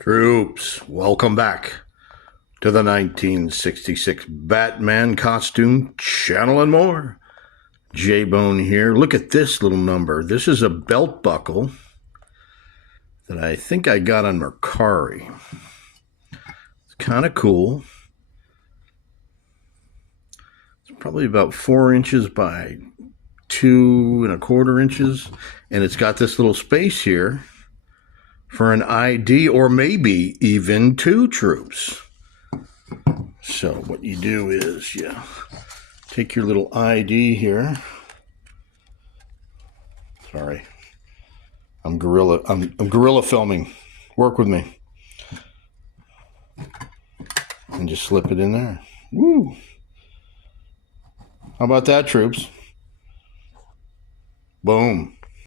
Troops, welcome back to the 1966 Batman costume channel and more. J-Bone here. Look at this little number. This is a belt buckle that I think I got on Mercari. It's kind of cool. It's probably about 4 inches by 2¼ inches. And it's got this little space here for an ID, or maybe even 2 troops. So what you do is you take your little ID here. Sorry, I'm gorilla filming. Work with me. And just slip it in there. Woo! How about that, troops? Boom.